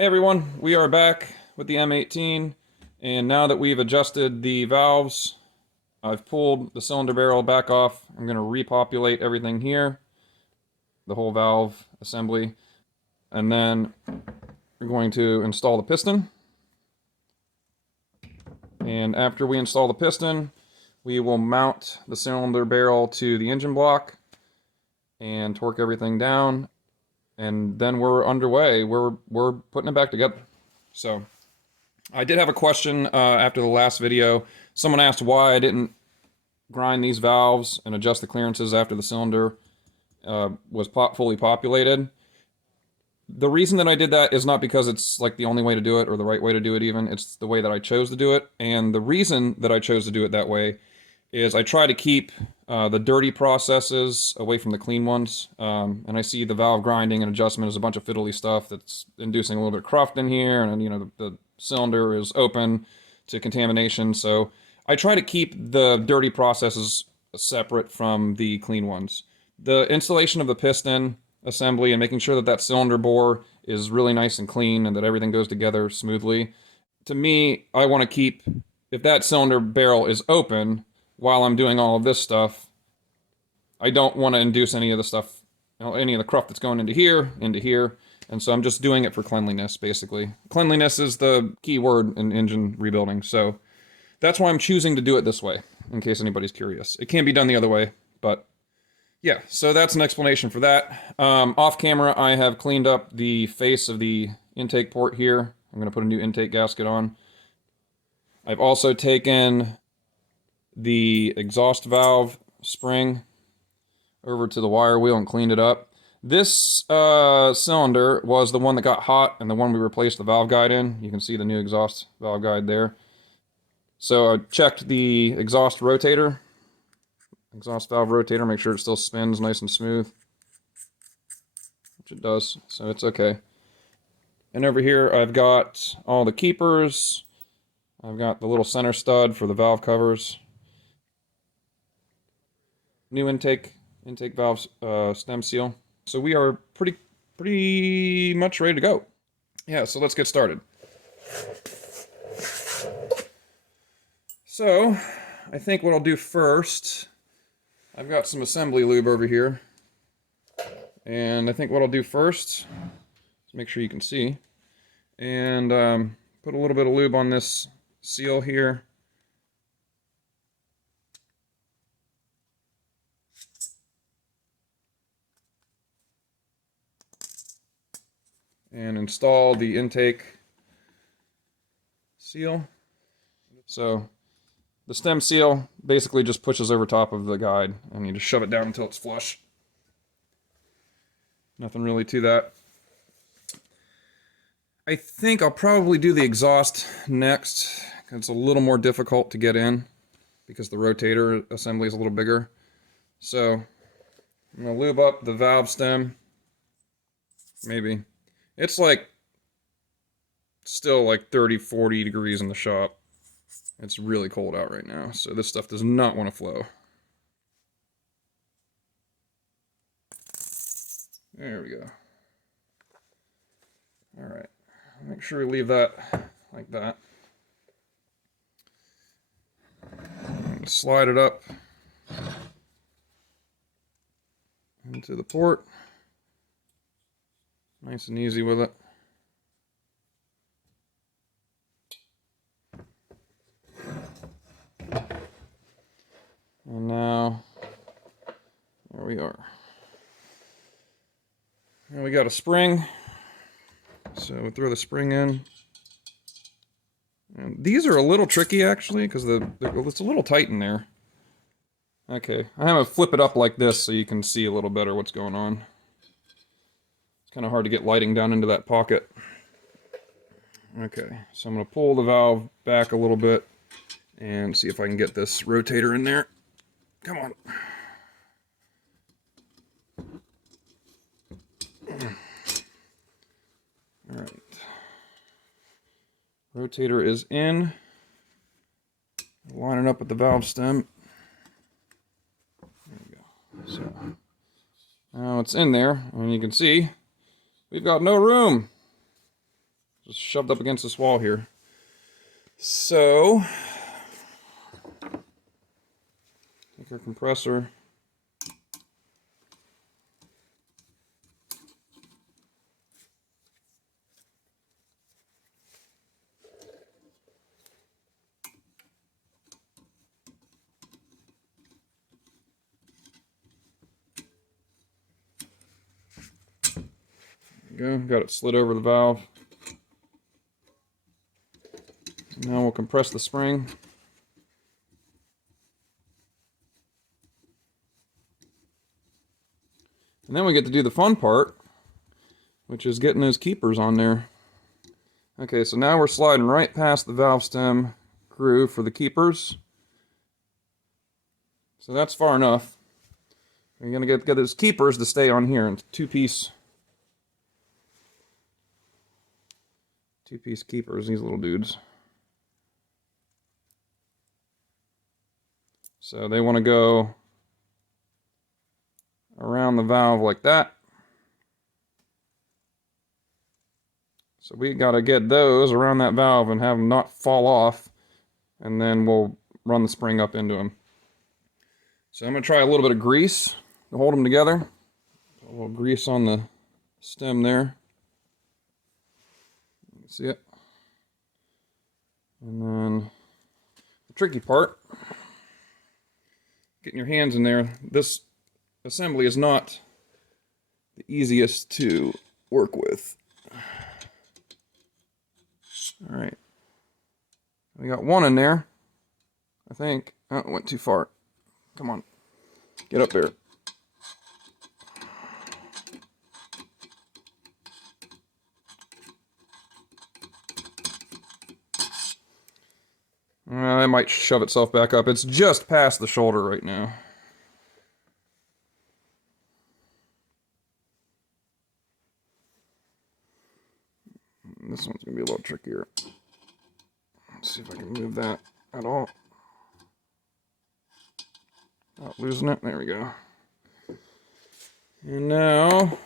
Hey everyone, we are back with the M18, and now that we've adjusted the valves, I've pulled the cylinder barrel back off. I'm going to repopulate everything here, the whole valve assembly, and then we're going to install the piston. And after we install the piston, we will mount the cylinder barrel to the engine block and torque everything down, and then we're underway. We're putting it back together. So I did have a question after the last video. Someone asked why I didn't grind these valves and adjust the clearances after the cylinder was fully populated. The reason that I did that is not because it's like the only way to do it or the right way to do it even. It's the way that I chose to do it. And the reason that I chose to do it that way is I try to keep the dirty processes away from the clean ones. And I see the valve grinding and adjustment is a bunch of fiddly stuff that's inducing a little bit of cruft in here, and the cylinder is open to contamination. So I try to keep the dirty processes separate from the clean ones. The installation of the piston assembly and making sure that that cylinder bore is really nice and clean and that everything goes together smoothly. To me, I want to keep, if that cylinder barrel is open while I'm doing all of this stuff, I don't want to induce any of the stuff, any of the cruft that's going into here, and so I'm just doing it for cleanliness, basically. Cleanliness is the key word in engine rebuilding, so that's why I'm choosing to do it this way, in case anybody's curious. It can be done the other way, but yeah, so that's an explanation for that. Off camera, I have cleaned up the face of the intake port here. I'm going to put a new intake gasket on. I've also taken the exhaust valve spring over to the wire wheel and cleaned it up. This cylinder was the one that got hot and the one we replaced the valve guide in. You can see the new exhaust valve guide there. So I checked the exhaust valve rotator, make sure it still spins nice and smooth, which it does, so it's okay. And over here I've got all the keepers. I've got the little center stud for the valve covers. New intake valve stem seal. So we are pretty much ready to go. Yeah, so let's get started. So I think what I'll do first, I've got some assembly lube over here, and I think what I'll do first is make sure you can see, and put a little bit of lube on this seal here. And install the intake seal. So the stem seal basically just pushes over top of the guide, and you just shove it down until it's flush. Nothing really to that. I think I'll probably do the exhaust next, because it's a little more difficult to get in, because the rotator assembly is a little bigger. So I'm going to lube up the valve stem, maybe. It's like, still like 30, 40 degrees in the shop. It's really cold out right now, so this stuff does not want to flow. There we go. Alright, make sure we leave that like that. And slide it up into the port. Nice and easy with it. And now, there we are. Now we got a spring, so we throw the spring in. And these are a little tricky actually, because it's a little tight in there. Okay, I'm gonna flip it up like this so you can see a little better what's going on. It's kind of hard to get lighting down into that pocket. Okay, so I'm gonna pull the valve back a little bit and see if I can get this rotator in there. Come on. Alright. Rotator is in. Line it up with the valve stem. There we go. So now it's in there, and you can see we've got no room. just shoved up against this wall here. So, take our compressor. Go. Got it slid over the valve. Now we'll compress the spring. And then we get to do the fun part, which is getting those keepers on there. Okay, so now we're sliding right past the valve stem groove for the keepers. So that's far enough. We're gonna get those keepers to stay on here in two-piece keepers, these little dudes. So they want to go around the valve like that. So we got to get those around that valve and have them not fall off, and then we'll run the spring up into them. So I'm going to try a little bit of grease to hold them together. A little grease on the stem there. See it? And then the tricky part, getting your hands in there. This assembly is not the easiest to work with. All right. We got one in there, I think. Oh, it went too far. Come on. Get up there. It might shove itself back up. It's just past the shoulder right now. This one's going to be a little trickier. Let's see if I can move that at all. Not losing it. There we go. And now,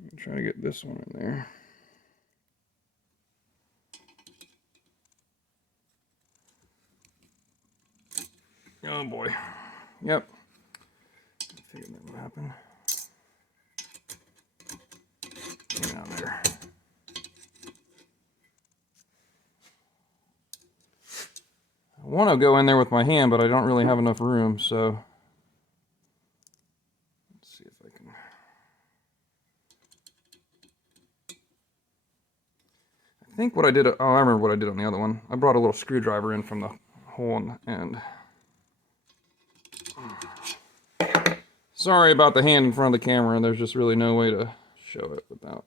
I'm trying to get this one in there. Oh boy. Yep. I figured that would happen. Get out there. I want to go in there with my hand, but I don't really have enough room, so let's see if I can. I think what I did, oh, I remember what I did on the other one. I brought a little screwdriver in from the hole in the end. Sorry about the hand in front of the camera. There's just really no way to show it without.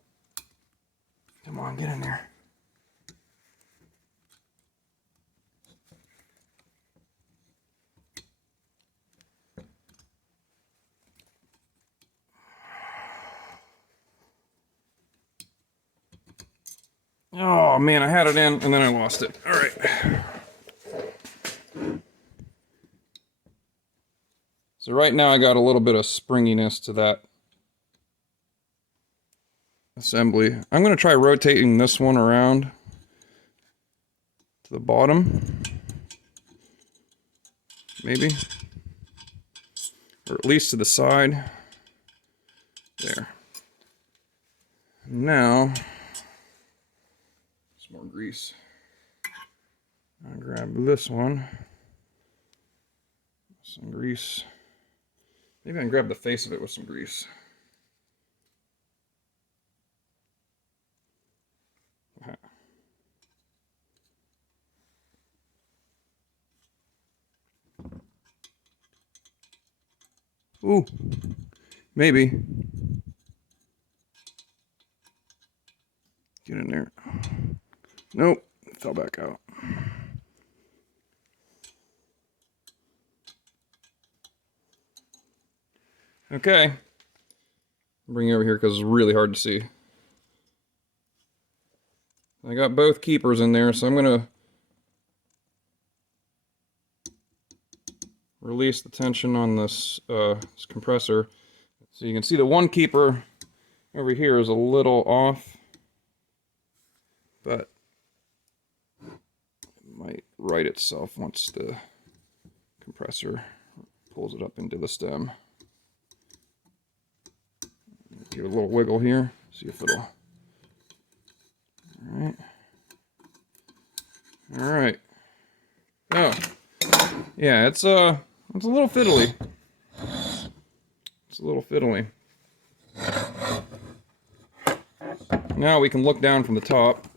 Come on, get in there. Oh man, I had it in and then I lost it. All right. So right now I got a little bit of springiness to that assembly. I'm going to try rotating this one around to the bottom. Maybe. Or at least to the side. There. Now, some more grease. I'll grab this one. Some grease. Maybe I can grab the face of it with some grease. Ooh, maybe. Get in there. Nope, it fell back out. Okay. Bring it over here because it's really hard to see. I got both keepers in there, so I'm going to release the tension on this compressor. So you can see the one keeper over here is a little off. but it might right itself once the compressor pulls it up into the stem. Give it a little wiggle here, see if it'll. Alright. Alright. Oh. Yeah, it's a little fiddly. It's a little fiddly. Now we can look down from the top,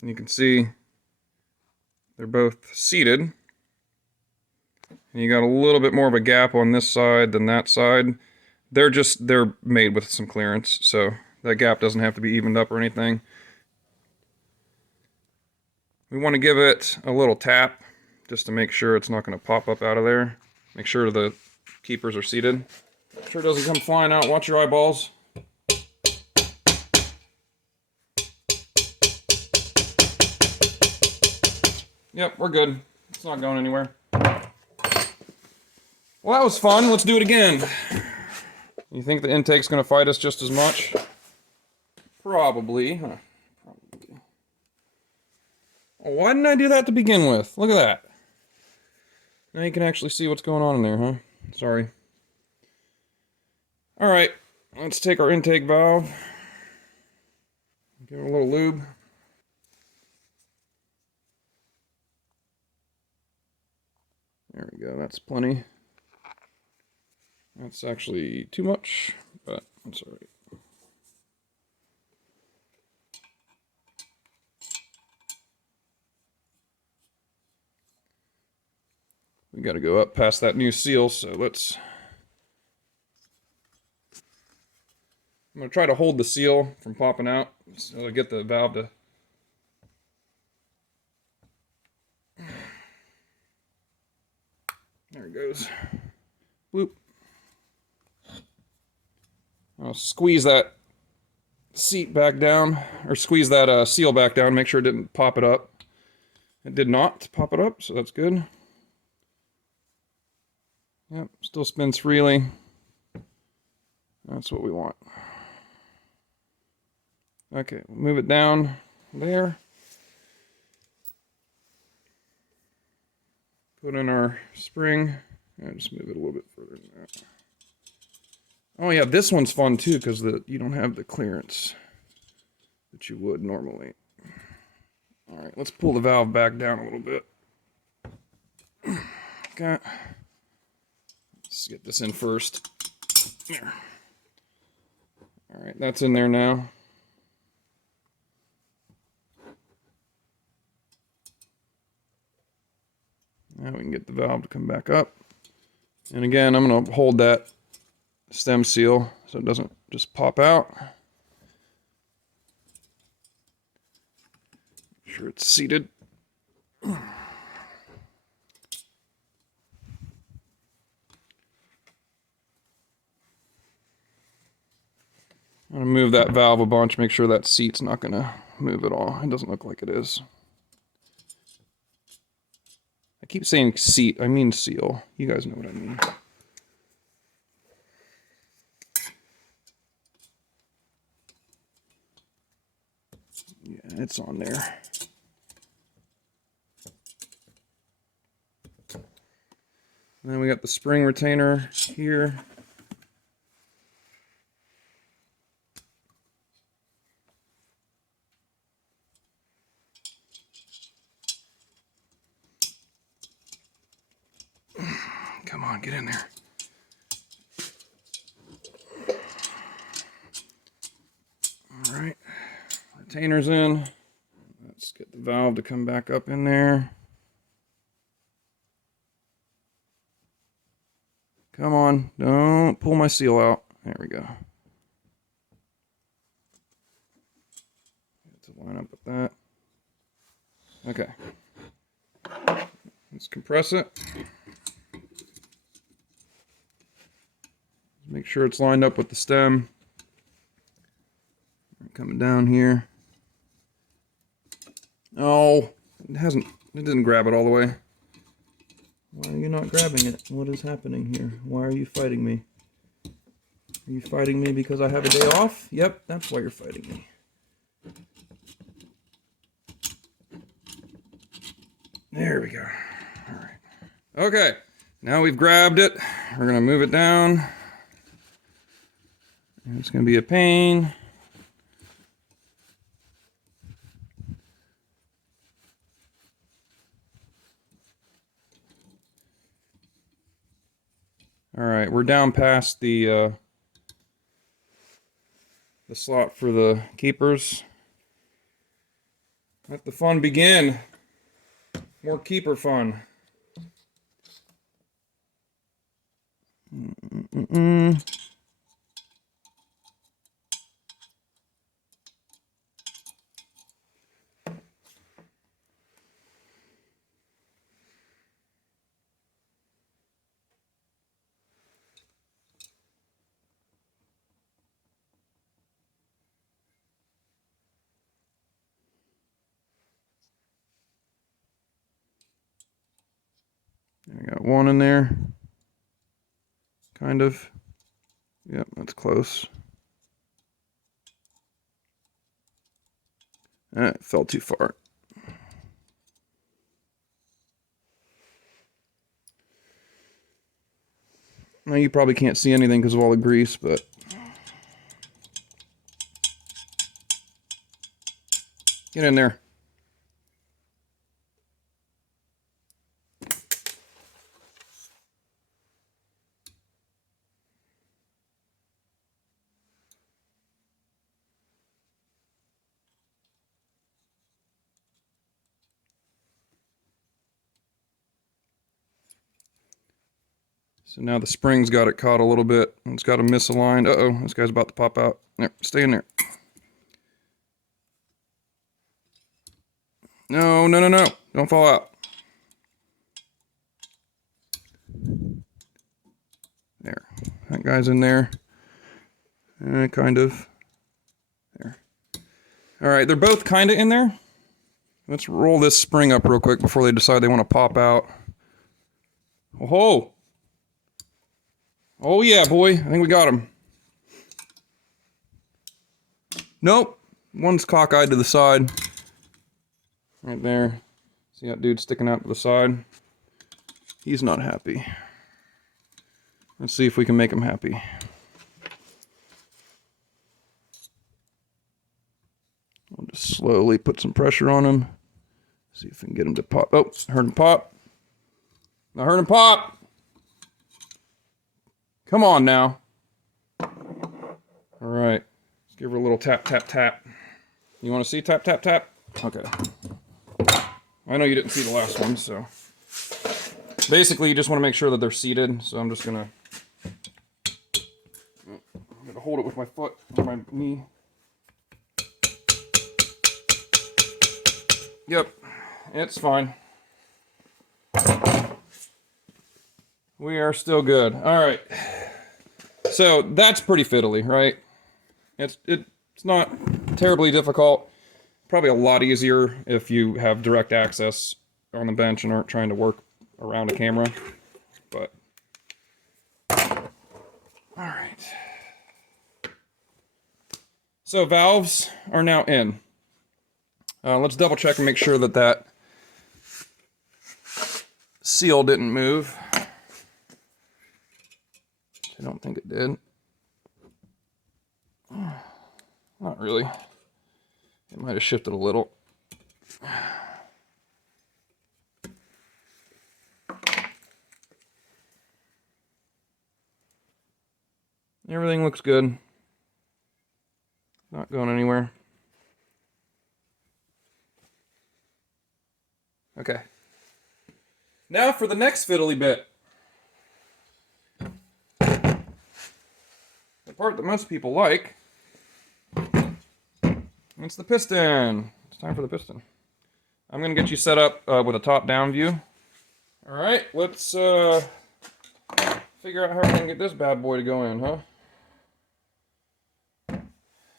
and you can see they're both seated. And you got a little bit more of a gap on this side than that side. They're made with some clearance, so that gap doesn't have to be evened up or anything. We want to give it a little tap just to make sure it's not going to pop up out of there. Make sure the keepers are seated. Make sure it doesn't come flying out. Watch your eyeballs. Yep, we're good. It's not going anywhere. Well, that was fun. Let's do it again. You think the intake's going to fight us just as much? Probably. Huh. Probably. Oh, why didn't I do that to begin with? Look at that. Now you can actually see what's going on in there, huh? Sorry. Alright, let's take our intake valve. Give it a little lube. There we go, that's plenty. That's actually too much, but that's alright. We gotta go up past that new seal, so let's... I'm gonna try to hold the seal from popping out, so I get the valve to... There it goes. Bloop. I'll squeeze that seat back down, or squeeze that seal back down, make sure it didn't pop it up. It did not pop it up, so that's good. Yep, still spins freely. That's what we want. Okay, we'll move it down there. Put in our spring. Yeah, just move it a little bit further than that. Oh yeah, this one's fun too because you don't have the clearance that you would normally. All right, let's pull the valve back down a little bit. Okay. Let's get this in first. There. All right, that's in there now. Now we can get the valve to come back up. And again, I'm going to hold that stem seal so it doesn't just pop out. Make sure it's seated. I'm going to move that valve a bunch, make sure that seat's not going to move at all. It doesn't look like it is. I keep saying seat, I mean seal. You guys know what I mean. Yeah, it's on there. And then we got the spring retainer here. Come on, get in there. All right, retainer's in. Let's get the valve to come back up in there. Come on, don't pull my seal out. There we go. To line up with that. Okay. Let's compress it. Make sure it's lined up with the stem. Coming down here. Oh, it didn't grab it all the way. Why are you not grabbing it? What is happening here? Why are you fighting me? Are you fighting me because I have a day off? Yep, that's why you're fighting me. There we go. All right. Okay, now we've grabbed it. We're gonna move it down. And it's gonna be a pain. All right, we're down past the slot for the keepers. Let the fun begin. More keeper fun. I got one in there. Kind of. Yep, that's close. It fell too far. Now you probably can't see anything because of all the grease, but get in there. So now the spring's got it caught a little bit. It's got a misaligned. Uh-oh, this guy's about to pop out. There, stay in there. No, no, no, no. Don't fall out. There. That guy's in there. Kind of. There. All right, they're both kind of in there. Let's roll this spring up real quick before they decide they want to pop out. Oh! Oh yeah, boy. I think we got him. Nope. One's cockeyed to the side. Right there. See that dude sticking out to the side? He's not happy. Let's see if we can make him happy. I'll just slowly put some pressure on him. See if we can get him to pop. Oh, heard him pop. I heard him pop. Come on now. All right. Let's give her a little tap, tap, tap. You want to see tap, tap, tap? Okay. I know you didn't see the last one, so. Basically, you just want to make sure that they're seated, so I'm just going to hold it with my foot or my knee. Yep, it's fine. We are still good. All right. So that's pretty fiddly, right? It's not terribly difficult. Probably a lot easier if you have direct access on the bench and aren't trying to work around a camera. But all right. So valves are now in. Let's double check and make sure that that seal didn't move. I don't think it did. Not really. It might have shifted a little. Everything looks good. Not going anywhere. Okay. Now for the next fiddly bit. The part that most people like. It's the piston. It's time for the piston. I'm going to get you set up with a top-down view. Alright, let's figure out how we're going to get this bad boy to go in, huh?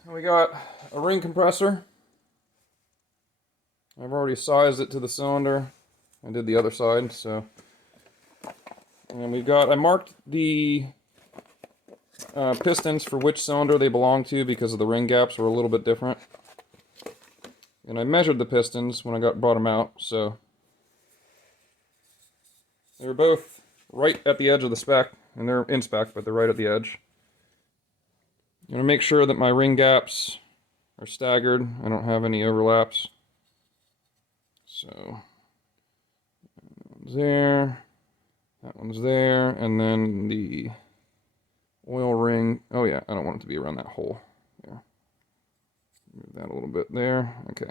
We got a ring compressor. I've already sized it to the cylinder. I did the other side, so. And we've got, I marked the pistons for which cylinder they belong to because of the ring gaps were a little bit different. And I measured the pistons when I brought them out, so They're both right at the edge of the spec, and they're in spec, but they're right at the edge. I'm going to make sure that my ring gaps are staggered. I don't have any overlaps. So, that one's there, that one's there, and then the oil ring. Oh yeah, I don't want it to be around that hole. There. Move that a little bit there. Okay.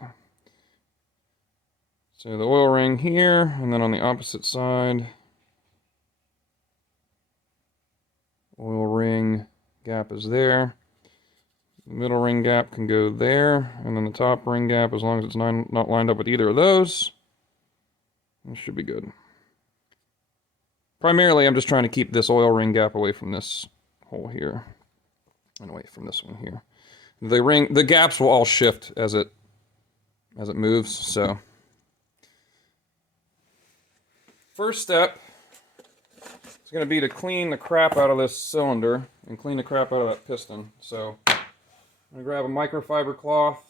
So the oil ring here, and then on the opposite side, oil ring gap is there. The middle ring gap can go there, and then the top ring gap, as long as it's not lined up with either of those, it should be good. Primarily, I'm just trying to keep this oil ring gap away from this hole here, and away from this one here. The gaps will all shift as it moves. So, first step is going to be to clean the crap out of this cylinder and clean the crap out of that piston. So, I'm going to grab a microfiber cloth,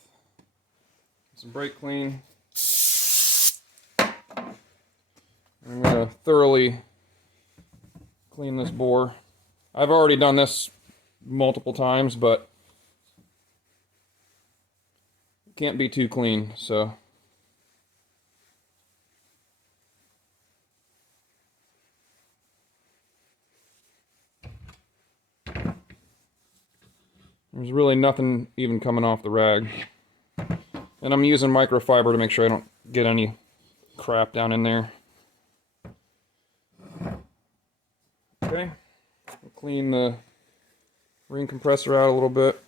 some brake clean. I'm going to thoroughly clean this bore. I've already done this multiple times, but it can't be too clean, so. There's really nothing even coming off the rag. And I'm using microfiber to make sure I don't get any crap down in there. Okay, we'll clean the ring compressor out a little bit.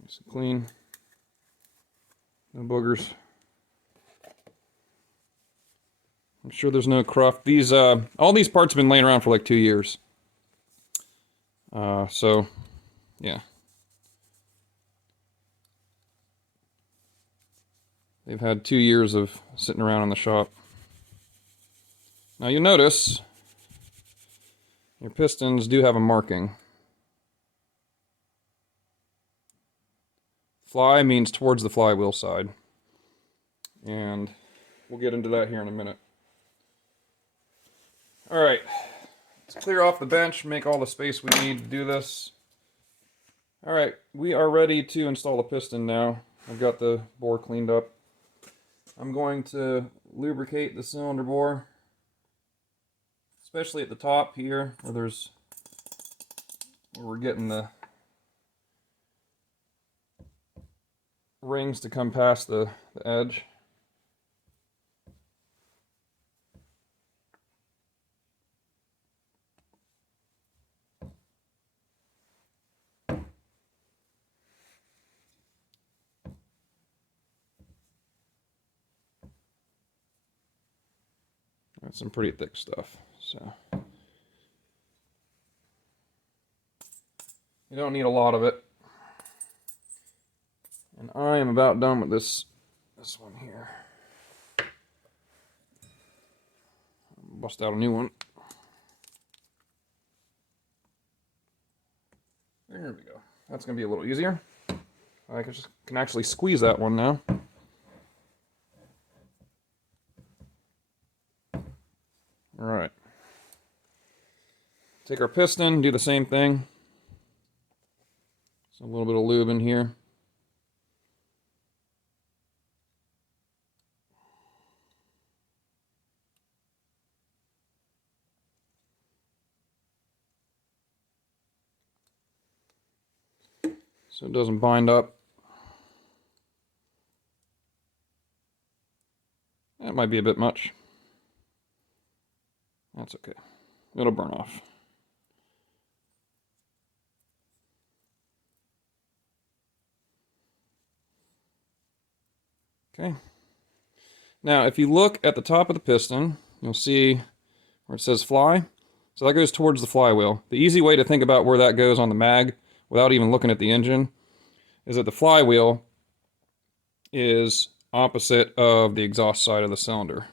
Nice and clean. No boogers. I'm sure there's no cruft. These, all these parts have been laying around for like 2 years. So, yeah. They've had 2 years of sitting around in the shop. Now you'll notice your pistons do have a marking. Fly means towards the flywheel side. And we'll get into that here in a minute. Alright, let's clear off the bench, make all the space we need to do this. Alright, we are ready to install the piston now. I've got the bore cleaned up. I'm going to lubricate the cylinder bore, especially at the top here where we're getting the rings to come past the edge. That's some pretty thick stuff, so you don't need a lot of it. And I am about done with this one here. Bust out a new one. There we go. That's going to be a little easier. I can actually squeeze that one now. Alright. Take our piston, do the same thing. So a little bit of lube in here. So it doesn't bind up. That might be a bit much. That's okay. It'll burn off. Okay. Now, if you look at the top of the piston, you'll see where it says fly. So that goes towards the flywheel. The easy way to think about where that goes on the mag, without even looking at the engine, is that the flywheel is opposite of the exhaust side of the cylinder.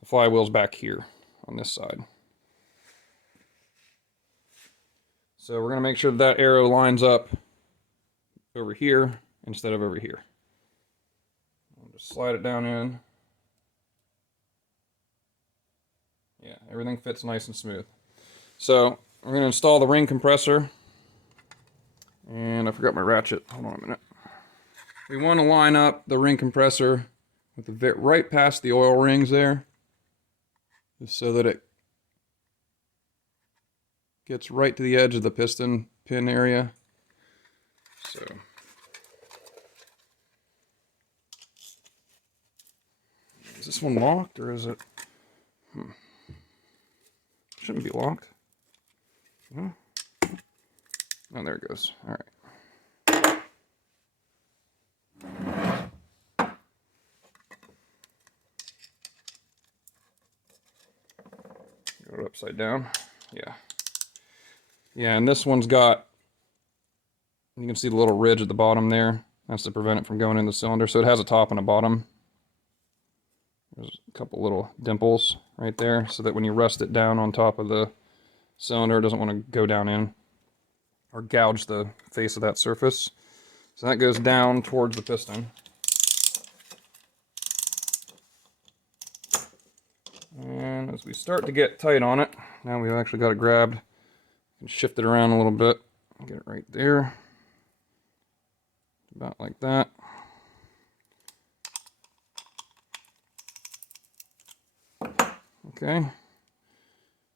The flywheel's back here on this side. So we're going to make sure that arrow lines up over here instead of over here. I'll just slide it down in. Yeah, everything fits nice and smooth. So we're going to install the ring compressor. And I forgot my ratchet. Hold on a minute. We want to line up the ring compressor with the right past the oil rings there, just so that it gets right to the edge of the piston pin area. So is this one locked or is it? Shouldn't be locked. No. Oh, there it goes. All right. Go it upside down. Yeah. Yeah, and this one's got, you can see the little ridge at the bottom there. That's to prevent it from going in the cylinder. So it has a top and a bottom. There's a couple little dimples right there so that when you rest it down on top of the cylinder, it doesn't want to go down in or gouge the face of that surface. So that goes down towards the piston. And as we start to get tight on it, now we've actually got it grabbed and shift it around a little bit. Get it right there. About like that. Okay.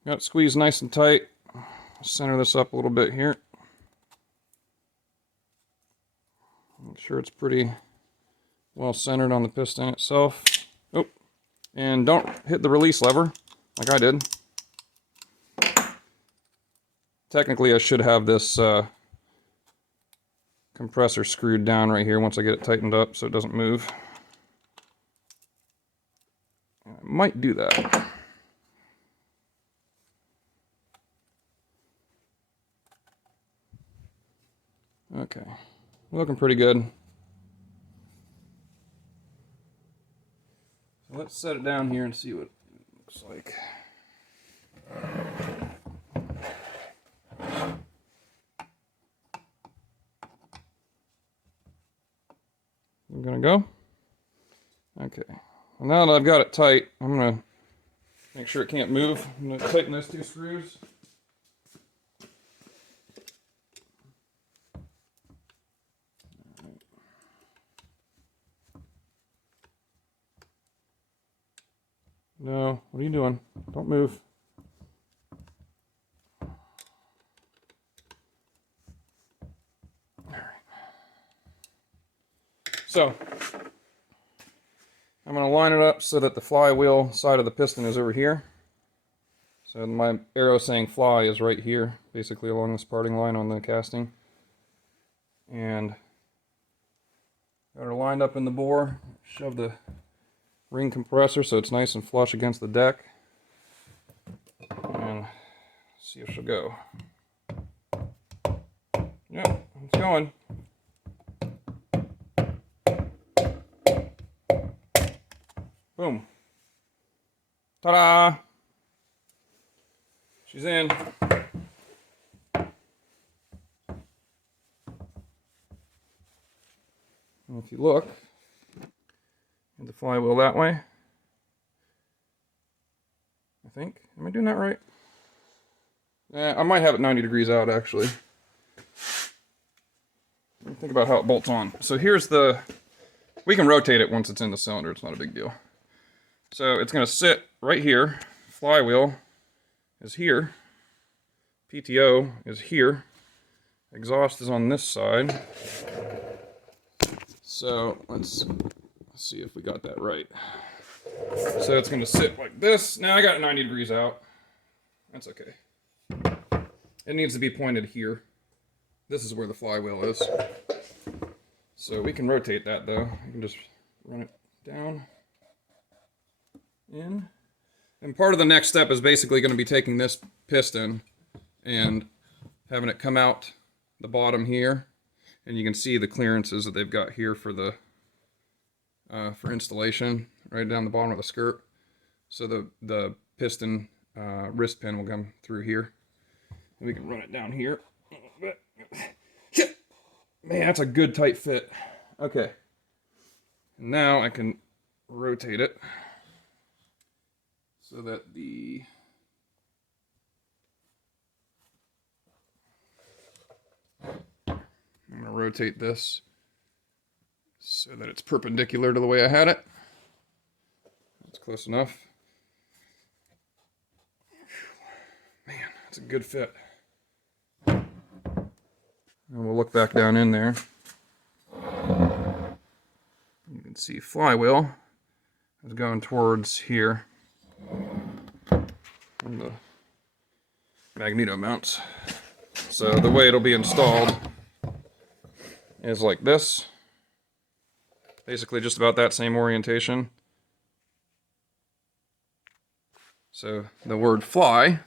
Got it squeezed nice and tight. Center this up a little bit here. Make sure it's pretty well centered on the piston itself. Oh, and don't hit the release lever like I did. Technically, I should have this compressor screwed down right here once I get it tightened up so it doesn't move. I might do that. Okay, looking pretty good. So let's set it down here and see what it looks like. I'm gonna go. Okay, well, now that I've got it tight, I'm gonna make sure it can't move. I'm gonna tighten those two screws. No, what are you doing? Don't move. All right. So, I'm going to line it up so that the flywheel side of the piston is over here. So my arrow saying fly is right here, basically along this parting line on the casting. And got her lined up in the bore. Shove the ring compressor so it's nice and flush against the deck. And see if she'll go. Yep, it's going. Boom. Ta-da! She's in. And if you look at the flywheel that way, I think, am I doing that right? Yeah, I might have it 90 degrees out actually. Think about how it bolts on. So here's the, we can rotate it once it's in the cylinder, it's not a big deal. So it's going to sit right here, flywheel is here, PTO is here, exhaust is on this side. So let's see if we got that right. So it's going to sit like this. Now I got it 90 degrees out. That's okay. It needs to be pointed here. This is where the flywheel is. So we can rotate that though. You can just run it down, in. And part of the next step is basically going to be taking this piston and having it come out the bottom here. And you can see the clearances that they've got here for the for installation, right down the bottom of the skirt. So the piston wrist pin will come through here. And we can run it down here. bit. Man, that's a good tight fit. Okay. Now I can rotate it so that I'm going to rotate this so that it's perpendicular to the way I had it. That's close enough. Man, that's a good fit. And we'll look back down in there. You can see flywheel is going towards here on the magneto mounts. So the way it'll be installed is like this. Basically just about that same orientation. So the word fly,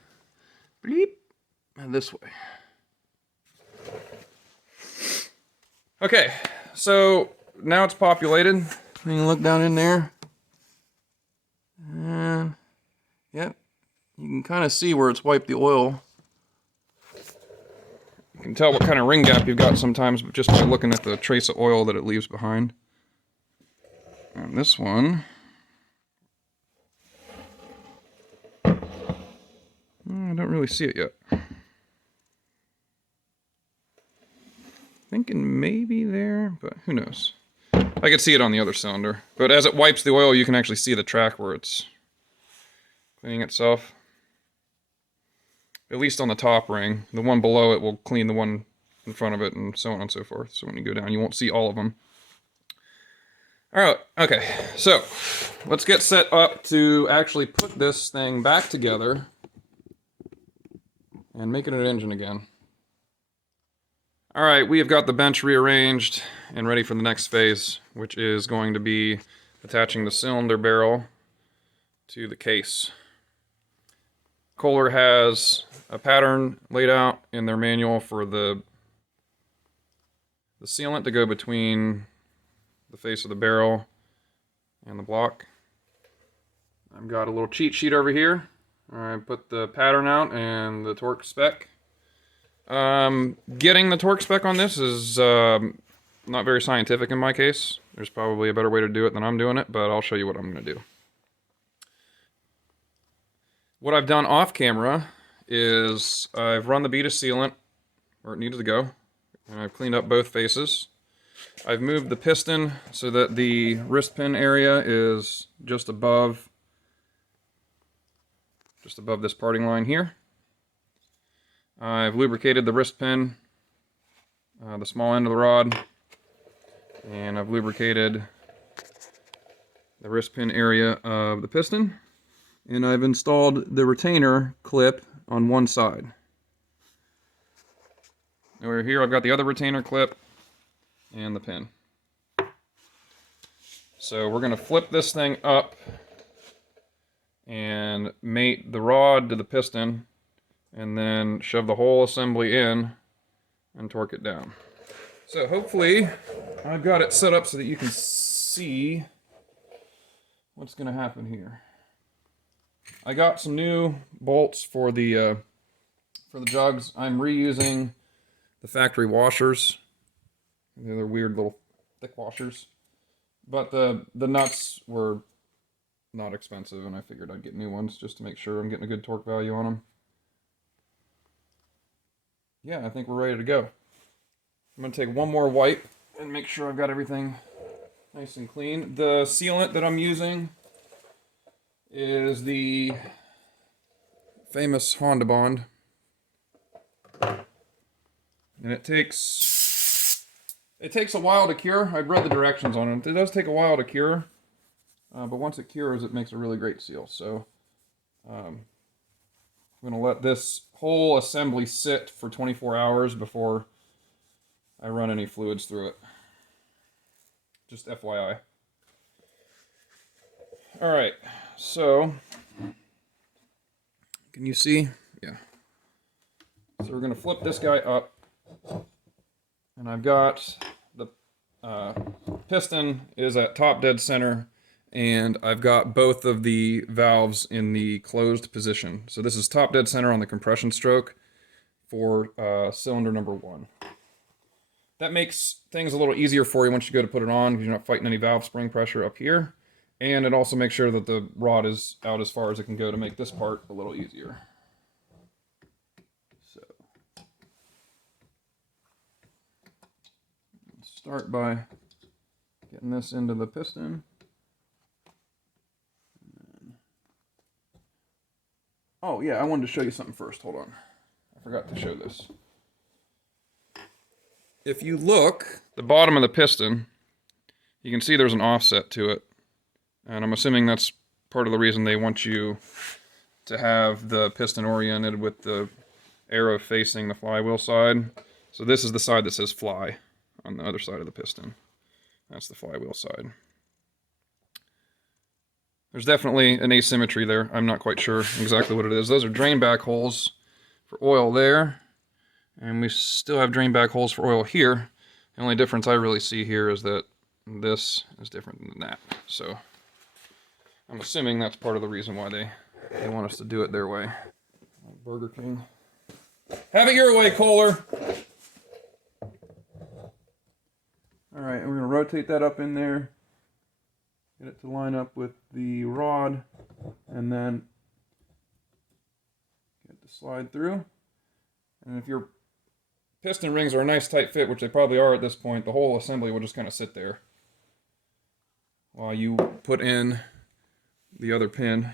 bleep, and this way. Okay, so now it's populated. You can look down in there. And, yep, you can kind of see where it's wiped the oil. You can tell what kind of ring gap you've got sometimes just by looking at the trace of oil that it leaves behind. And this one, I don't really see it yet. Thinking maybe there, but who knows. I could see it on the other cylinder. But as it wipes the oil, you can actually see the track where it's cleaning itself. At least on the top ring. The one below it will clean the one in front of it and so on and so forth. So when you go down, you won't see all of them. Alright, okay. So, let's get set up to actually put this thing back together and make it an engine again. Alright, we have got the bench rearranged and ready for the next phase, which is going to be attaching the cylinder barrel to the case. Kohler has a pattern laid out in their manual for the sealant to go between the face of the barrel and the block. I've got a little cheat sheet over here. I put the pattern out and the torque spec. Getting the torque spec on this is not very scientific in my case. There's probably a better way to do it than I'm doing it, but I'll show you what I'm going to do. What I've done off camera is I've run the bead of sealant where it needed to go, and I've cleaned up both faces. I've moved the piston so that the wrist pin area is just above this parting line here. I've lubricated the wrist pin, the small end of the rod, and I've lubricated the wrist pin area of the piston. And I've installed the retainer clip on one side. Over here I've got the other retainer clip and the pin. So we're going to flip this thing up and mate the rod to the piston and then shove the whole assembly in and torque it down. So hopefully I've got it set up so that you can see what's going to happen here. I got some new bolts for the jugs. I'm reusing the factory washers. They're weird little thick washers. But the nuts were not expensive, and I figured I'd get new ones just to make sure I'm getting a good torque value on them. Yeah, I think we're ready to go. I'm going to take one more wipe and make sure I've got everything nice and clean. The sealant that I'm using is the famous Honda Bond. And it takes a while to cure. I've read the directions on it. It does take a while to cure. But once it cures, it makes a really great seal. So I'm going to let this whole assembly sit for 24 hours before I run any fluids through it. Just FYI. Alright, so can you see? Yeah. So we're going to flip this guy up. And I've got the piston is at top dead center. And I've got both of the valves in the closed position. So this is top dead center on the compression stroke. for cylinder number 1. That makes things a little easier for you once you go to put it on, because you're not fighting any valve spring pressure up here. And it also makes sure that the rod is out as far as it can go to make this part a little easier. So, start by getting this into the piston. Oh yeah, I wanted to show you something first. Hold on. I forgot to show this. If you look, the bottom of the piston, you can see there's an offset to it. And I'm assuming that's part of the reason they want you to have the piston oriented with the arrow facing the flywheel side. So this is the side that says fly on the other side of the piston. That's the flywheel side. There's definitely an asymmetry there. I'm not quite sure exactly what it is. Those are drain back holes for oil there. And we still have drain back holes for oil here. The only difference I really see here is that this is different than that. So I'm assuming that's part of the reason why they want us to do it their way. Burger King. Have it your way, Kohler. All right, and we're going to rotate that up in there. Get it to line up with the rod. And then get it to slide through. And if your piston rings are a nice tight fit, which they probably are at this point, the whole assembly will just kind of sit there while you put in the other pin.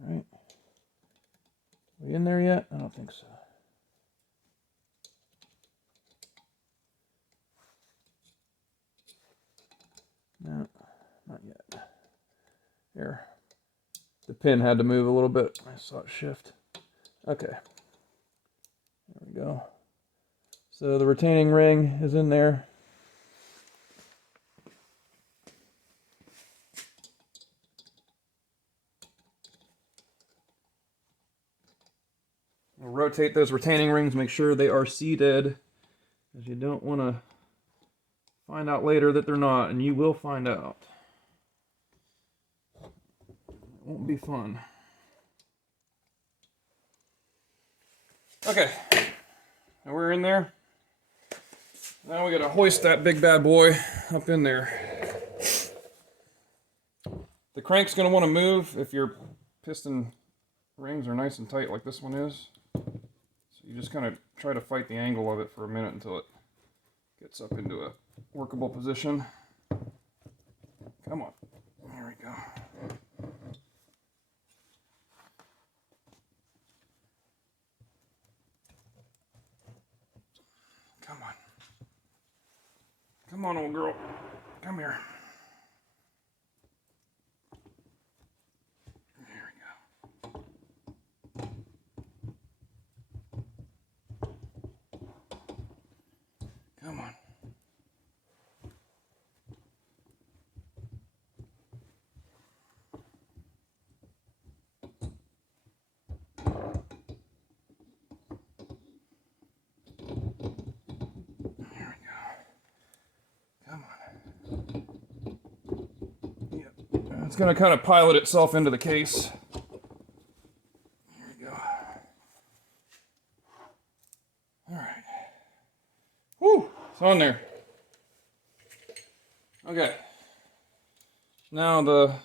All right. Are we in there yet? I don't think so. No, not yet. Here. The pin had to move a little bit. I saw it shift. Okay. There we go. So the retaining ring is in there. We'll rotate those retaining rings, make sure they are seated, because you don't want to find out later that they're not, and you will find out. It won't be fun. Okay, now we're in there. Now we gotta hoist that big bad boy up in there. The crank's gonna want to move if your piston rings are nice and tight like this one is. So you just kind of try to fight the angle of it for a minute until it gets up into a workable position. Come on. There we go. Come on. Come on, old girl. Come here. There we go. Come on. It's going to kind of pilot itself into the case. Here we go. All right. Whew, it's on there. Okay. Now the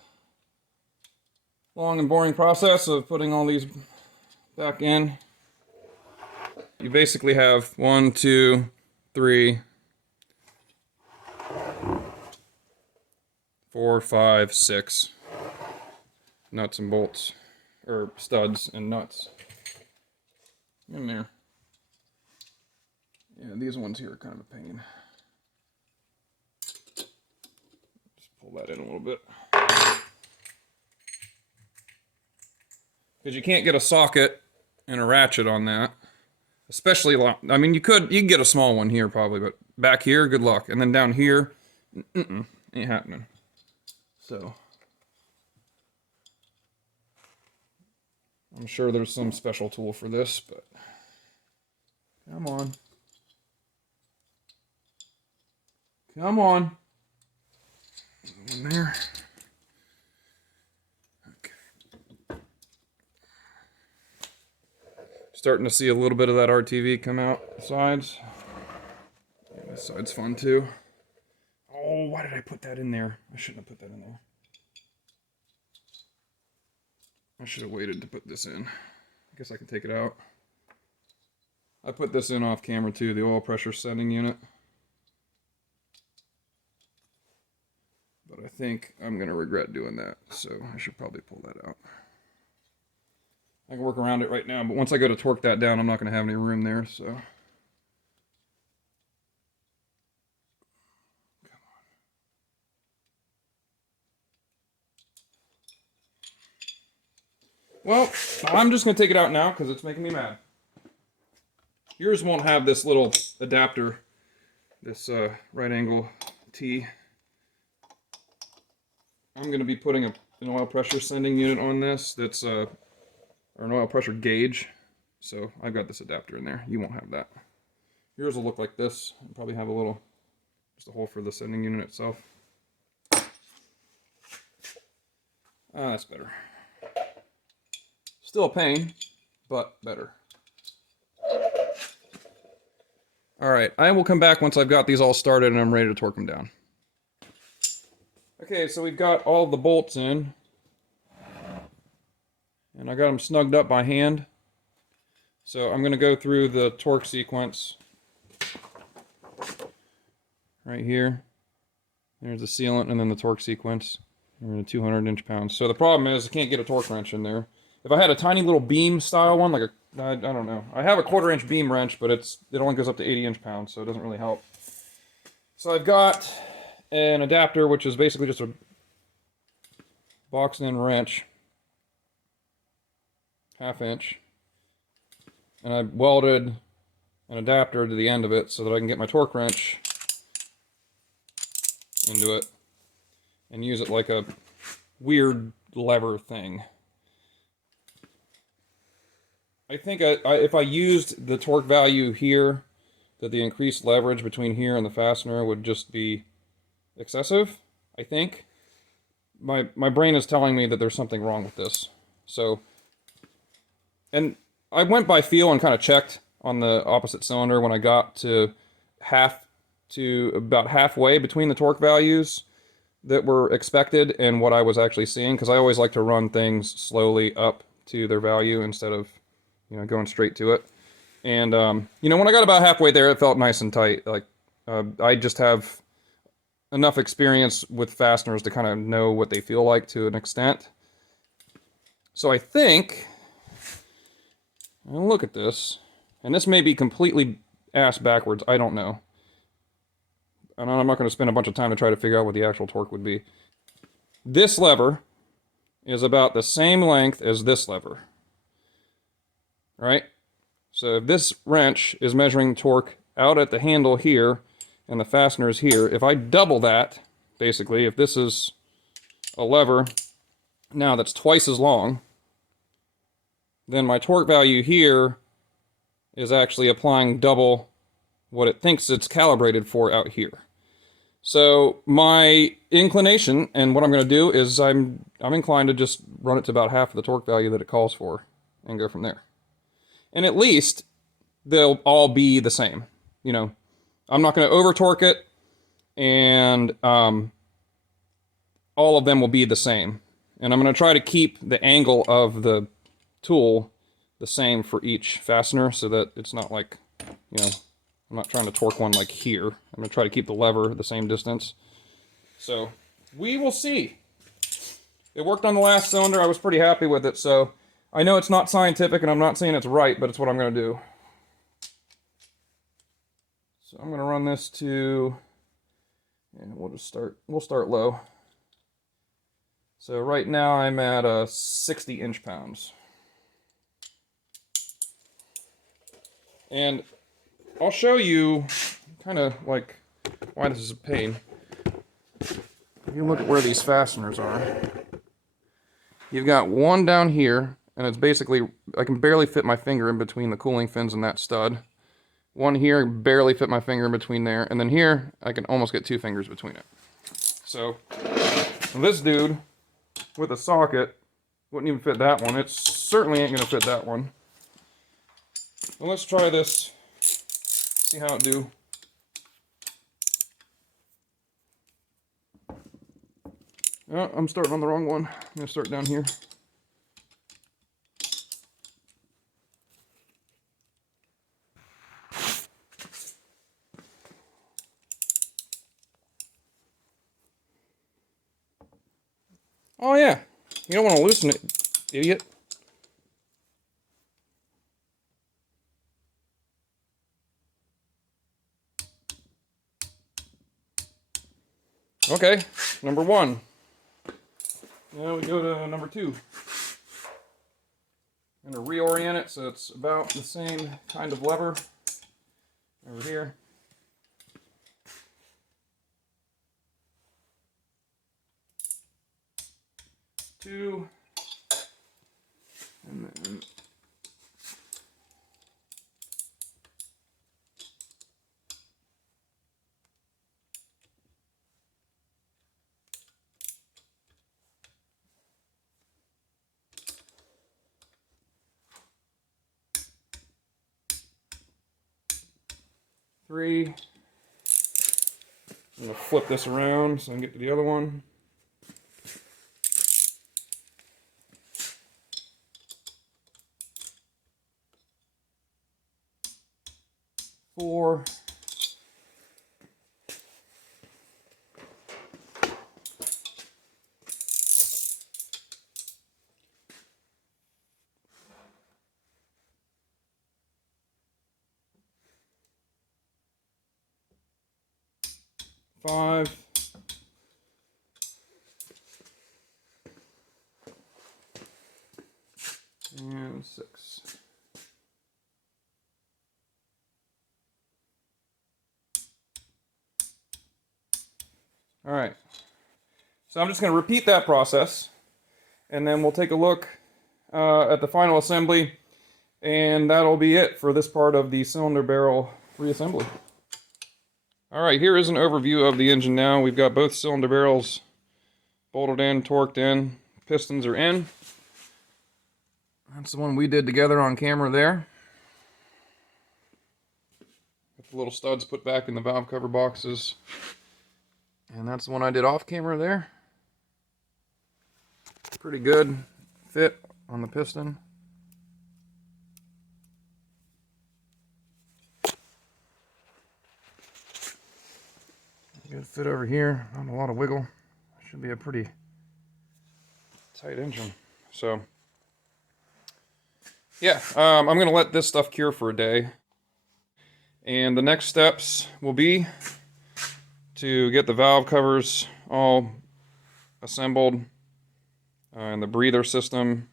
long and boring process of putting all these back in. You basically have 1, 2, 3, 4, 5, 6 nuts and bolts, or studs and nuts in there. Yeah, these ones here are kind of a pain. Just pull that in a little bit. Because you can't get a socket and a ratchet on that. Especially, I mean, you can get a small one here probably, but back here, good luck. And then down here, ain't happening. So, I'm sure there's some special tool for this, but come on. Come on. In there. Okay. Starting to see a little bit of that RTV come out the sides. Yeah, this side's fun too. Oh, why did I put that in there? I shouldn't have put that in there. I should have waited to put this in. I guess I can take it out. I put this in off camera too, the oil pressure sending unit. But I think I'm going to regret doing that, so I should probably pull that out. I can work around it right now, but once I go to torque that down, I'm not going to have any room there, so. Come on. Well, I'm just going to take it out now because it's making me mad. Yours won't have this little adapter, this right angle T. I'm going to be putting an oil pressure sending unit on this that's or an oil pressure gauge. So I've got this adapter in there. You won't have that. Yours will look like this. It'll probably have a little, just a hole for the sending unit itself. That's better. Still a pain, but better. Alright, I will come back once I've got these all started and I'm ready to torque them down. Okay, so we've got all the bolts in. And I got them snugged up by hand. So I'm going to go through the torque sequence. Right here. There's the sealant and then the torque sequence. We're in 200 inch-pounds. So the problem is I can't get a torque wrench in there. If I had a tiny little beam style one, like a, I don't know. I have a 1/4 inch beam wrench, but it only goes up to 80 inch-pounds, so it doesn't really help. So I've got an adapter, which is basically just a boxed-in wrench, 1/2 inch, and I welded an adapter to the end of it so that I can get my torque wrench into it and use it like a weird lever thing. I think if I used the torque value here, that the increased leverage between here and the fastener would just be excessive, I think. My brain is telling me that there's something wrong with this. So, and I went by feel and kind of checked on the opposite cylinder when I got to about halfway between the torque values that were expected and what I was actually seeing, because I always like to run things slowly up to their value instead of, you know, going straight to it. And, you know, when I got about halfway there, it felt nice and tight. Like, I just have enough experience with fasteners to kind of know what they feel like to an extent. So I think, I'll look at this, and this may be completely ass backwards, I don't know. And I'm not going to spend a bunch of time to try to figure out what the actual torque would be. This lever is about the same length as this lever. Right? So if this wrench is measuring torque out at the handle here, and the fastener is here, if I double that, basically, if this is a lever now that's twice as long, then my torque value here is actually applying double what it thinks it's calibrated for out here. So my inclination, and what I'm going to do is I'm inclined to just run it to about half of the torque value that it calls for and go from there. And at least they'll all be the same. You know, I'm not going to over torque it, and all of them will be the same. And I'm going to try to keep the angle of the tool the same for each fastener so that it's not like, you know, I'm not trying to torque one like here. I'm going to try to keep the lever the same distance. So we will see. It worked on the last cylinder. I was pretty happy with it, so I know it's not scientific, and I'm not saying it's right, but it's what I'm going to do. So I'm going to run this to, and we'll start low. So right now I'm at 60 inch-pounds. And I'll show you kind of like why this is a pain. If you look at where these fasteners are, you've got one down here, and it's basically, I can barely fit my finger in between the cooling fins and that stud. One here barely fit my finger in between there, and then here I can almost get 2 fingers between it. So this dude with a socket wouldn't even fit that one. It certainly ain't gonna fit that one. Well, let's try this, see how it do. Oh, I'm starting on the wrong one. I'm gonna start down here. Oh yeah, you don't want to loosen it, idiot. Okay, number 1. Now we go to number 2. I'm going to reorient it so it's about the same kind of lever over here. Two, and then 3. I'm going to flip this around so I can get to the other one. 4. 5. And 6. All right. So I'm just going to repeat that process, and then we'll take a look at the final assembly, and that'll be it for this part of the cylinder barrel reassembly. All right, here is an overview of the engine now. We've got both cylinder barrels bolted in, torqued in, pistons are in. That's the one we did together on camera there. Got the little studs put back in the valve cover boxes. And that's the one I did off camera there. Pretty good fit on the piston. Good fit over here, not a lot of wiggle. Should be a pretty tight engine. So, yeah, I'm going to let this stuff cure for a day. And the next steps will be to get the valve covers all assembled and the breather system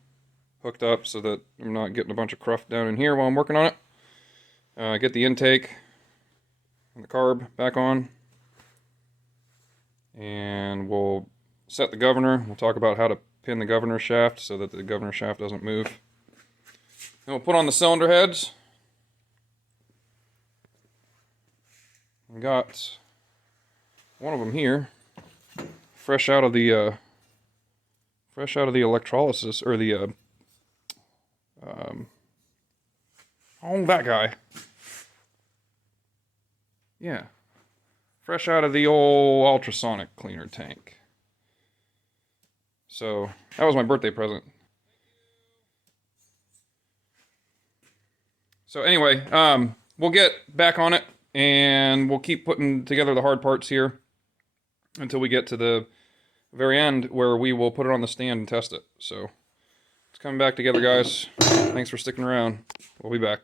hooked up so that I'm not getting a bunch of cruft down in here while I'm working on it. Get the intake and the carb back on. And we'll set the governor. We'll talk about how to pin the governor shaft so that the governor shaft doesn't move. Then we'll put on the cylinder heads. We got one of them here, fresh out of the electrolysis, or the oh, that guy. Yeah. Fresh out of the old ultrasonic cleaner tank. So, that was my birthday present. So anyway, we'll get back on it, and we'll keep putting together the hard parts here until we get to the very end where we will put it on the stand and test it. So, it's coming back together, guys. Thanks for sticking around. We'll be back.